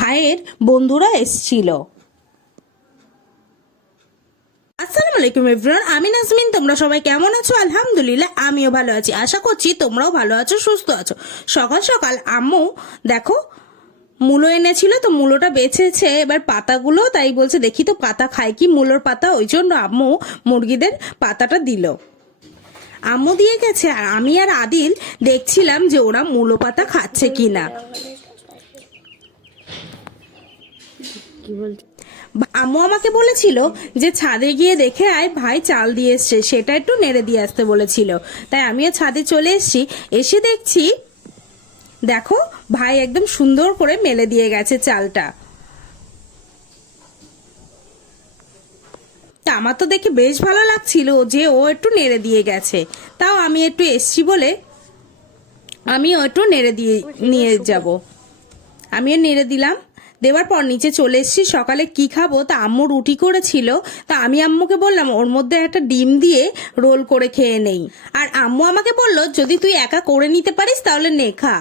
ভাইয়ের বন্ধুরা এসেছিল। আসসালামু আলাইকুম এভরিওয়ান, আমি নাজমিন। তোমরা সবাই কেমন আছো? আলহামদুলিল্লাহ আমিও ভালো আছি। আশা করছি তোমরাও ভালো আছো, সুস্থ আছো। সকাল সকাল আম্মু দেখো মূলো এনেছিল, তো মূলোটা বেছেছে এবার পাতাগুলো, তাই বলছে দেখি তো পাতা খায় কি, মূলোর পাতা। ওই জন্য আম্মু মুরগিদের পাতাটা দিল। আম্মু দিয়ে গেছে আর আমি আর আদিল দেখছিলাম যে ওরা মূলো পাতা খাচ্ছে কিনা। আম্মু আমাকে বলেছিল যে ছাদে গিয়ে দেখে আয়, ভাই চাল দিয়ে এসছে, সেটা একটু নেড়ে দিয়ে আসতে বলেছিল। তাই আমিও ছাদে চলে এসেছি। এসে দেখছি দেখো ভাই একদম সুন্দর করে মেলে দিয়ে গেছে চালটা। তা আমার তো দেখে বেশ ভালো লাগছিল যে ও একটু নেড়ে দিয়ে গেছে। তাও আমি একটু এসছি বলে আমিও একটু নেড়ে দিয়ে নিয়ে যাব। আমিও নেড়ে দিলাম। দেওয়ার পর নিচে চলে এসেছি। সকালে কি খাবো, তা আম্মু রুটি করেছিল, তা আমি আম্মুকে বললাম ওর মধ্যে একটা ডিম দিয়ে রোল করে খেয়ে নেই। আর আম্মু আমাকে বলল যদি তুই একা করে নিতে পারিস তাহলে নে খা।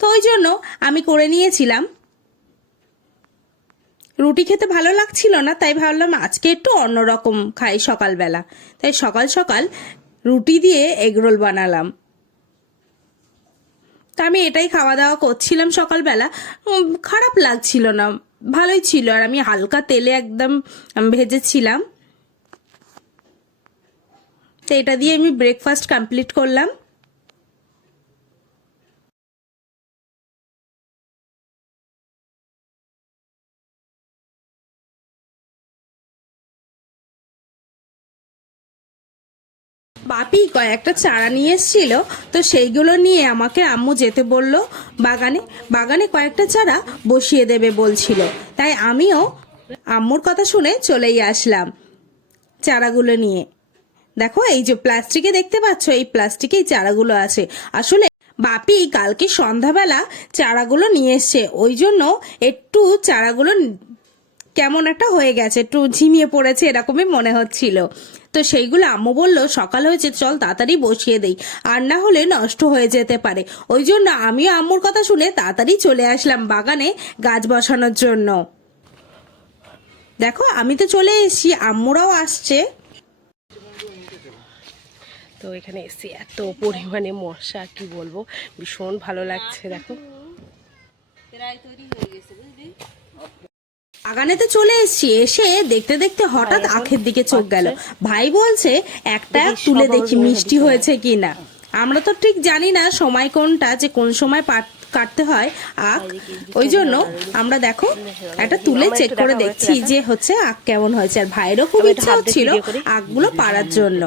তো ওই জন্য আমি করে নিয়েছিলাম। রুটি খেতে ভালো লাগছিল না, তাই ভাবলাম আজকে একটু অন্যরকম খাই সকালবেলা। তাই সকাল সকাল রুটি দিয়ে এগরোল বানালাম। তা আমি এটাই খাওয়া দাওয়া করছিলাম সকালবেলা। খারাপ লাগছিল না, ভালোই ছিল। আর আমি হালকা তেলে একদম ভেজেছিলাম। তো এটা দিয়ে আমি ব্রেকফাস্ট কমপ্লিট করলাম। বাপি কয়েকটা চারা নিয়ে এসেছিল, তো সেইগুলো নিয়ে আমাকে আম্মু যেতে বলল বাগানে। বাগানে কয়েকটা চারা বসিয়ে দেবে বলছিল, তাই আমিও আম্মুর কথা শুনে চলেই আসলাম চারাগুলো নিয়ে। দেখো এই যে প্লাস্টিকে দেখতে পাচ্ছ, এই প্লাস্টিকে এই চারাগুলো আছে। আসলে বাপি কালকে সন্ধ্যাবেলা চারাগুলো নিয়ে এসছে, ওই জন্য একটু চারাগুলো কেমন একটা হয়ে গেছে, একটু ঝিমিয়ে পড়েছে এরকমই মনে হচ্ছিল। তো সেইগুলো আম্মু বলল সকাল হয়েছে চল তাড়াতাড়ি বসিয়ে দেই, আর না হলে নষ্ট হয়ে যেতে পারে। ওই জন্য আমিও আম্মুর কথা শুনে তাড়াতাড়ি চলে আসলাম বাগানে গাছ বসানোর জন্য। দেখো আমি তো চলে এসেছি, আম্মুরাও আসছে। তো এখানে এসে এত পরিমাণে মশা কি বলবো, ভীষণ ভালো লাগছে। দেখো বাগানেতে চলে এসেছি। এসে দেখতে দেখতে হঠাৎ আখের দিকে চোখ গেল। ভাই বলছে একটা তুলে দেখি মিষ্টি হয়েছে কিনা। আমরা তো ঠিক জানি না সময় কোনটা, যে কোন সময় কাটতে হয় আখ। ওই জন্য আমরা দেখো একটা তুলে চেক করে দেখছি যে হচ্ছে আখ কেমন হয়েছে। আর ভাইয়েরও খুব ইচ্ছা হচ্ছিল আখগুলো পাড়ার জন্য।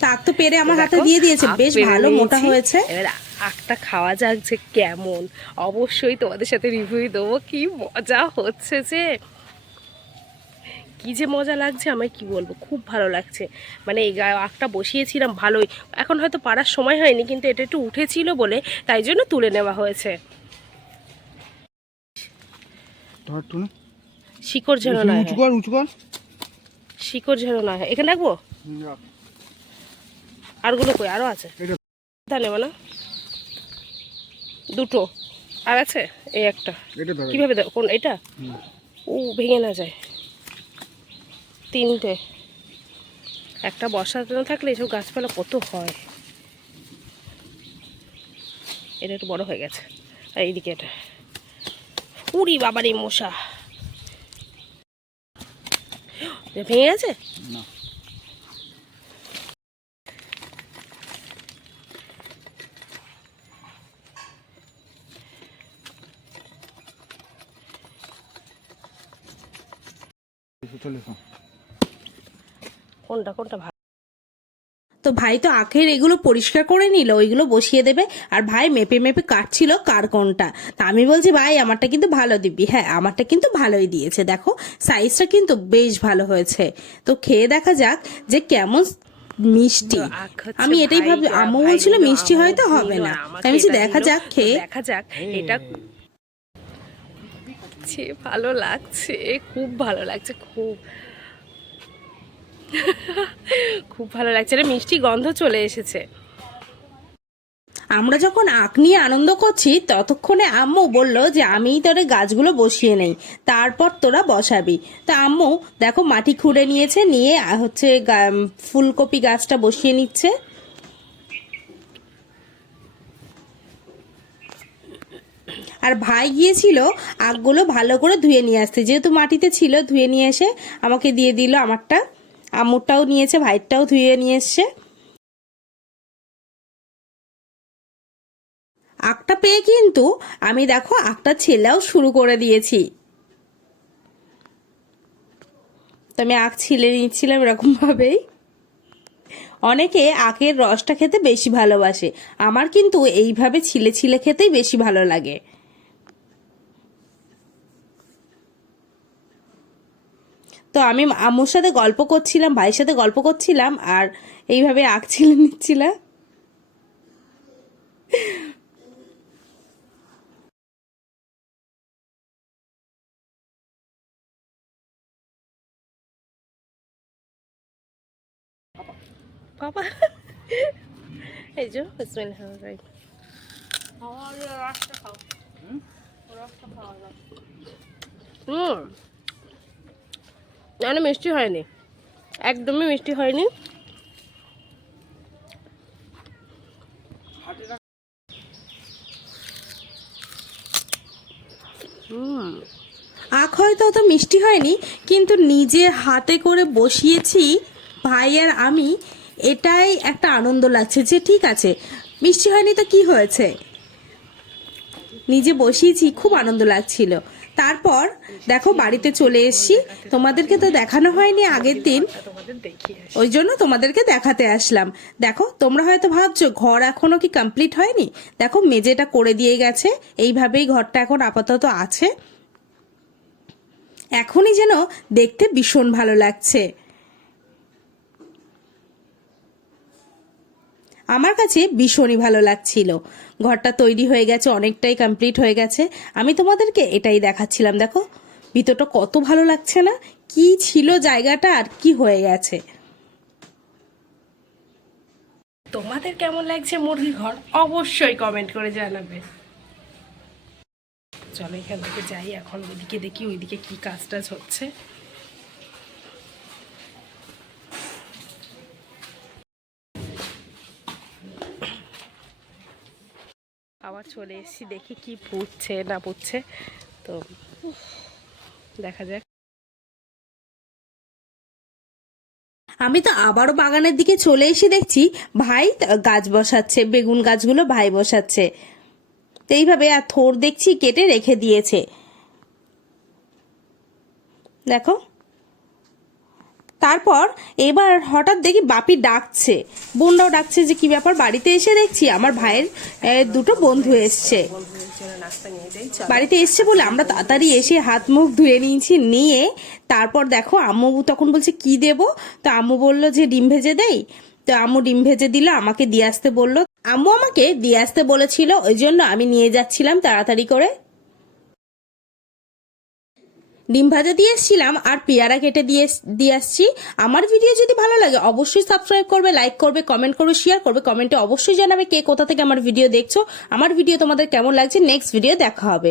তা আখ তো পেরে আমার হাতে দিয়ে দিয়েছে, বেশ ভালো মোটা হয়েছে। এবার আখটা খাওয়া যাক যে কেমন, অবশ্যই তোমাদের সাথে রিভিউ দেবো। কি মজা হচ্ছে, যে কি যে মজা লাগছে আমার কি বলবো, খুব ভালো লাগছে। মানে এই আখটা বসিয়েছিলাম ভালোই, এখন হয়তো পাড়ার সময় হয়নি, কিন্তু এটা একটু উঠেছিল বলে তাই জন্য তুলে নেওয়া হয়েছে। শিকড় যেন না হয়, শিকড় যেন না হয়। এখানে রাখবো, আরগুলো কই আরো আছে, নেবো না? দুটো আর আছে, এই একটা কিভাবে দেবো, কোন এটা? ও ভেঙে না যায়। তিনটে, একটা বসানো থাকলে এসব গাছপালা কত হয়। এটা একটু বড় হয়ে গেছে। আর এইদিকে এটা, উড়ি বাবার এই মশা, ভেঙে গেছে। কোনটা কোনটা ভালো। তো ভাই তো আখের এগুলো পরিষ্কার করে নিল, ওইগুলো বসিয়ে দেবে। আর ভাই মেপে মেপে কাটছিল কার কোনটা। তা আমি বলছি ভাই আমারটা কিন্তু ভালো দিবি। হ্যাঁ আমারটা কিন্তু ভালোই দিয়েছে, দেখো সাইজটা কিন্তু বেশ ভালো হয়েছে। তো খেয়ে দেখা যাক যে কেমন মিষ্টি। আমি এটাই ভাবি, আম্মু বলছিল মিষ্টি হয়তো হবে না, আমি বলছি দেখা যাক খেয়ে। দেখা যাক এটা ভালো লাগছে, খুব ভালো লাগছে, খুব খুব ভালো লাগছে। এটা মিষ্টি গন্ধ চলে এসেছে। আমরা যখন আখ নিয়ে আনন্দ করছি ততক্ষণে আম্মু বলল যে আমিই তোরে গাছগুলো বসিয়ে নেই, তারপর তোরা বসাবি। তা আম্মু দেখো মাটি খুঁড়ে নিয়েছে, নিয়ে হচ্ছে ফুলকপি গাছটা বসিয়ে নিচ্ছে। আর ভাই গিয়েছিল আখগুলো ভালো করে ধুয়ে নিয়ে আসতে, যেহেতু মাটিতে ছিল ধুয়ে নিয়ে এসে আমাকে দিয়ে দিল আমারটা। আম্মুরটাও নিয়েছে, ভাইটাও ধুয়ে নিয়ে এসছে। আখটা পেয়ে কিন্তু আমি দেখো আখটা ছেলেও শুরু করে দিয়েছি। তো আমি আখ ছিলে নিচ্ছিলাম এরকম ভাবেই। অনেকে আখের রসটা খেতে বেশি ভালোবাসে, আমার কিন্তু এইভাবে ছিলে ছিলে খেতেই বেশি ভালো লাগে। তো আমি আম্মুর সাথে গল্প করছিলাম, ভাইয়ের সাথে গল্প করছিলাম, আর এইভাবে আখ ছিলে নিচ্ছিলাম। বাবা এই যে বিসমিল্লাহির না, মিষ্টি হয়নি, একদমই মিষ্টি হয়নি। আখ হয়তো অত মিষ্টি হয়নি, কিন্তু নিজে হাতে করে বসিয়েছি ভাই আর আমি, এটাই একটা আনন্দ লাগছে যে ঠিক আছে মিষ্টি হয়নি তো কি হয়েছে, নিজে বসিয়েছি, খুব আনন্দ লাগছিল। তারপর দেখো বাড়িতে চলে এসেছি, তোমাদেরকে তো দেখানো হয়নি আগের দিন, ওই জন্য তোমাদেরকে দেখাতে আসলাম। দেখো তোমরা হয়তো ভাবছো ঘর এখনো কি কমপ্লিট হয়নি, দেখো মেঝেটা করে দিয়ে গেছে, এইভাবেই ঘরটা এখন আপাতত আছে। এখনই যেন দেখতে ভীষণ ভালো লাগছে। আমার কাছে ভীষণই ভালো লাগছিল। ঘরটা তৈরি হয়ে গেছে, অনেকটাই কমপ্লিট হয়ে গেছে। আমি তোমাদেরকে এটাই দেখাচ্ছিলাম। দেখো ভিতরটা কত ভালো লাগছে না, কি ছিল জায়গাটা আর কি হয়ে গেছে। তোমাদের কেমন লাগছে মুরগি ঘর অবশ্যই কমেন্ট করে জানাবে। চলো এখান থেকে যাই এখন, ওইদিকে দেখি ওইদিকে কি কাজ টাজ হচ্ছে। আবার চলে এসেছি, দেখি কি পুড়ছে না পুড়ছে, তো দেখা যাক। আমি তো আবারও বাগানের দিকে চলে এসে দেখছি ভাই গাছ বসাচ্ছে, বেগুন গাছগুলো ভাই বসাচ্ছে। তো এইভাবে আর থোড় দেখছি কেটে রেখে দিয়েছে। দেখো তারপর এবার হঠাৎ দেখি বাপি ডাকছে, বোনরাও ডাকছে যে কি ব্যাপার। বাড়িতে এসে দেখছি আমার ভাইয়ের দুটো বন্ধু এসছে, বাড়িতে এসছে বলে আমরা তাড়াতাড়ি এসে হাত মুখ ধুয়ে নিয়েছি। নিয়ে তারপর দেখো আম্মু তখন বলছে কি দেব, তো আম্মু বলল যে ডিম ভেজে দেই। তো আম্মু ডিম ভেজে দিল, আমাকে দিয়ে আসতে বললো। আম্মু আমাকে দিয়ে আসতে বলেছিল, ওই জন্য আমি নিয়ে যাচ্ছিলাম তাড়াতাড়ি করে। ডিম ভাজা দিয়ে এসেছিলাম আর পেয়ারা কেটে দিয়ে আসছি। আমার ভিডিও যদি ভালো লাগে অবশ্যই সাবস্ক্রাইব করবে, লাইক করবে, কমেন্ট করবে, শেয়ার করবে। কমেন্টে অবশ্যই জানাবে কে কোথা থেকে আমার ভিডিও দেখছো, আমার ভিডিও তোমাদের কেমন লাগছে। নেক্সট ভিডিও দেখা হবে।